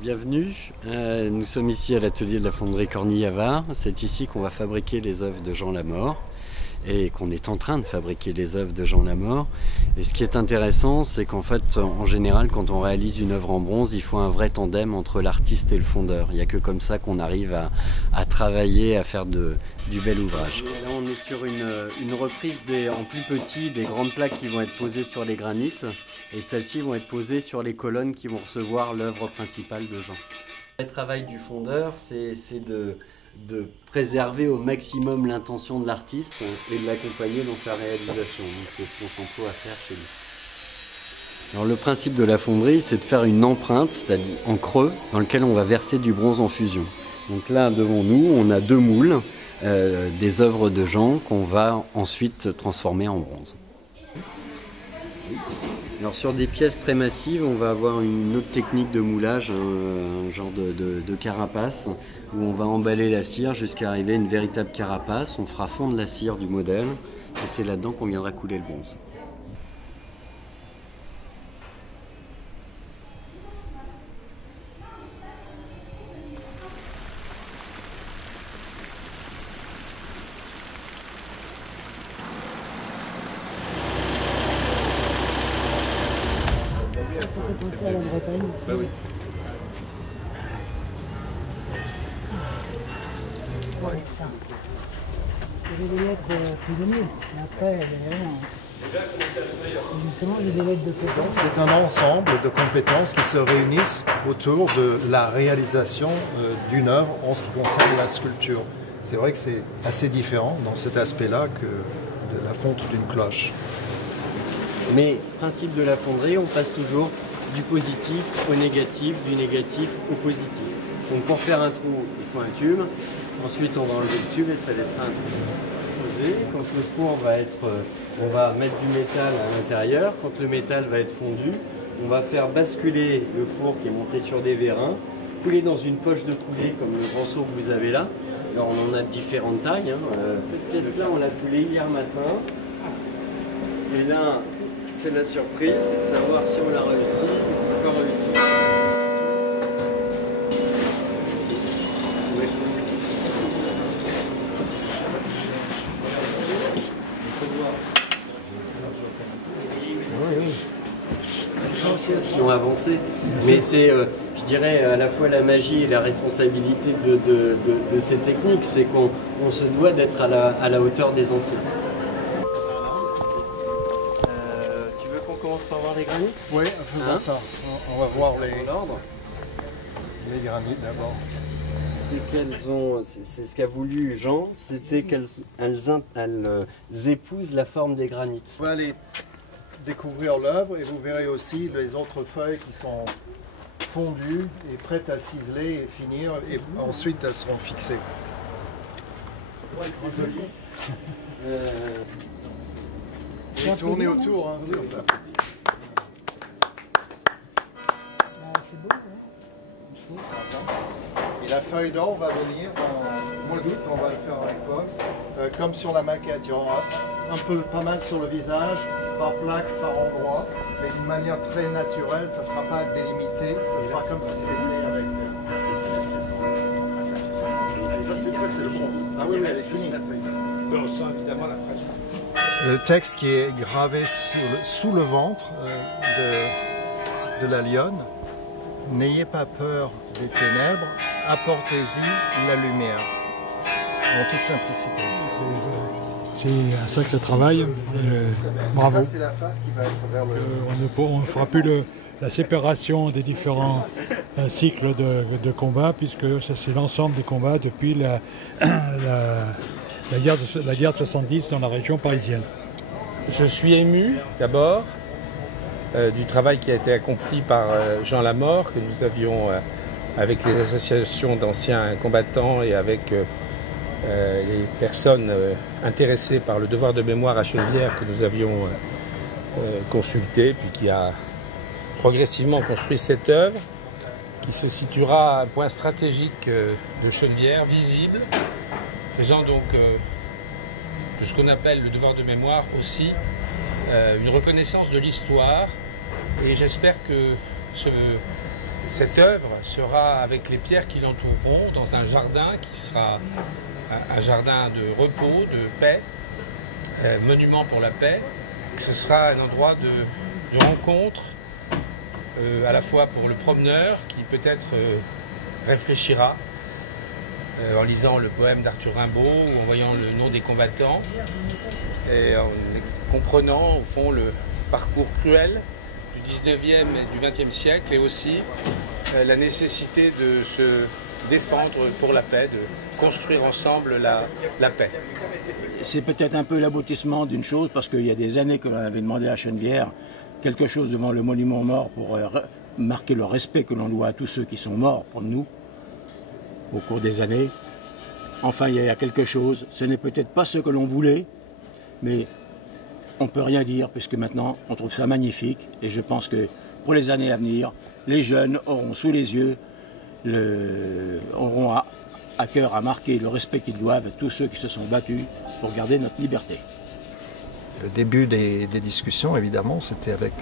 Bienvenue, nous sommes ici à l'atelier de la fonderie Cornille-Havard. C'est ici qu'on va fabriquer les œuvres de Jean Lamort et qu'on est en train de fabriquer les œuvres de Jean Lamort. Et ce qui est intéressant, c'est qu'en fait, en général, quand on réalise une œuvre en bronze, il faut un vrai tandem entre l'artiste et le fondeur. Il n'y a que comme ça qu'on arrive à travailler, à faire du bel ouvrage. Et là, on est sur une reprise en plus petit des grandes plaques qui vont être posées sur les granites. Et celles-ci vont être posées sur les colonnes qui vont recevoir l'œuvre principale de Jean. Le travail du fondeur, c'est de préserver au maximum l'intention de l'artiste et de l'accompagner dans sa réalisation. Donc c'est ce qu'on s'emploie à faire chez lui. Alors le principe de la fonderie, c'est de faire une empreinte, c'est-à-dire en creux, dans lequel on va verser du bronze en fusion. Donc là, devant nous, on a deux moules, des œuvres de Jean qu'on va ensuite transformer en bronze. Alors sur des pièces très massives, on va avoir une autre technique de moulage, un genre de carapace, où on va emballer la cire jusqu'à arriver à une véritable carapace. On fera fondre la cire du modèle et c'est là-dedans qu'on viendra couler le bronze. Ça fait penser à la Bretagne aussi. Bah oui. Ouais, il y avait des lettres prisonniers, mais après, il n'y avait rien. Justement, il y a des lettres de compétences. C'est un ensemble de compétences qui se réunissent autour de la réalisation d'une œuvre en ce qui concerne la sculpture. C'est vrai que c'est assez différent dans cet aspect-là que de la fonte d'une cloche. Mais principe de la fonderie, on passe toujours du positif au négatif, du négatif au positif. Donc pour faire un trou, il faut un tube. Ensuite, on va enlever le tube et ça laissera un trou posé. Quand le four va être, on va mettre du métal à l'intérieur. Quand le métal va être fondu, on va faire basculer le four qui est monté sur des vérins, couler dans une poche de coulée comme le grand seau que vous avez là. Alors on en a de différentes tailles. Cette pièce-là, on l'a coulée hier matin. Et là, c'est la surprise, c'est de savoir si on l'a réussi ou pas réussi. Qui ont avancé, mais c'est, je dirais, à la fois la magie et la responsabilité de ces techniques, c'est qu'on se doit d'être à la hauteur des anciens. Tu veux qu'on commence par voir les granites? Oui, faisons ça. On va voir l'ordre. les granites d'abord. C'est ce qu'a voulu Jean, c'était qu'elles épousent la forme des granites. On va aller découvrir l'œuvre et vous verrez aussi les autres feuilles qui sont fondues et prêtes à ciseler et finir, et ensuite elles seront fixées. Et tourner autour, hein, c'est beau, hein. Et la feuille d'or va venir en mois d'août, on va le faire avec Paul. Comme sur la maquette, il y aura pas mal sur le visage, par plaque, par endroit, mais d'une manière très naturelle, ça ne sera pas délimité, ça sera comme si c'était avec... Ça c'est le bronze. Ah oui, elle est finie. On sent évidemment la fragilité. Le texte qui est gravé sous le ventre de la lionne, n'ayez pas peur des ténèbres, apportez-y la lumière. En toute simplicité. C'est un sacré travail. Bravo. Ça c'est la face qui va être vers le... On ne fera plus la séparation des différents cycles de combat, puisque c'est l'ensemble des combats depuis la guerre de 70 dans la région parisienne. Je suis ému d'abord du travail qui a été accompli par Jean Lamort, que nous avions avec les associations d'anciens combattants et avec les personnes intéressées par le devoir de mémoire à Chenevière que nous avions consulté, puis qui a progressivement construit cette œuvre qui se situera à un point stratégique de Chenevière, visible, faisant donc de ce qu'on appelle le devoir de mémoire aussi une reconnaissance de l'histoire. Et j'espère que Cette œuvre sera avec les pierres qui l'entoureront dans un jardin qui sera un jardin de repos, de paix, monument pour la paix. Ce sera un endroit de rencontre, à la fois pour le promeneur qui peut-être réfléchira en lisant le poème d'Arthur Rimbaud ou en voyant le nom des combattants et en comprenant au fond le parcours cruel du 19e et du 20e siècle et aussi la nécessité de se défendre pour la paix, de construire ensemble la paix. C'est peut-être un peu l'aboutissement d'une chose parce qu'il y a des années que l'on avait demandé à Chenevière quelque chose devant le monument mort pour marquer le respect que l'on doit à tous ceux qui sont morts pour nous au cours des années. Enfin, il y a quelque chose, ce n'est peut-être pas ce que l'on voulait, mais on ne peut rien dire puisque maintenant on trouve ça magnifique et je pense que pour les années à venir, les jeunes auront sous les yeux, auront à cœur à marquer le respect qu'ils doivent à tous ceux qui se sont battus pour garder notre liberté. Le début des discussions, évidemment, c'était avec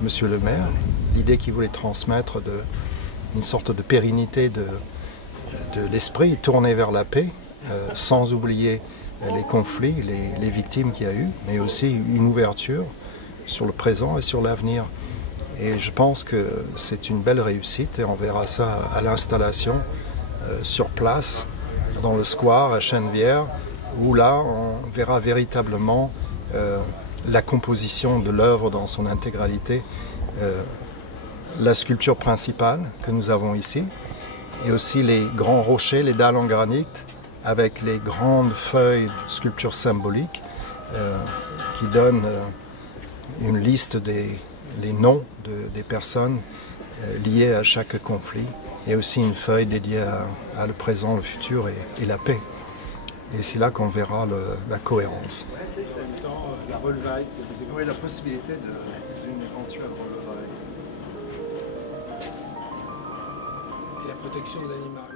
Monsieur le maire, l'idée qu'il voulait transmettre une sorte de pérennité de l'esprit tourné vers la paix, sans oublier les conflits, les victimes qu'il y a eu, mais aussi une ouverture sur le présent et sur l'avenir. Et je pense que c'est une belle réussite et on verra ça à l'installation sur place, dans le square à Chenevière, où là on verra véritablement la composition de l'œuvre dans son intégralité, la sculpture principale que nous avons ici, et aussi les grands rochers, les dalles en granit, avec les grandes feuilles de sculpture symbolique qui donnent une liste les noms des personnes liées à chaque conflit, et aussi une feuille dédiée à le présent, le futur et la paix. Et c'est là qu'on verra la cohérence. En même temps, la relevaille. Oui, la possibilité d'une éventuelle relevaille. Et la protection de l'animal.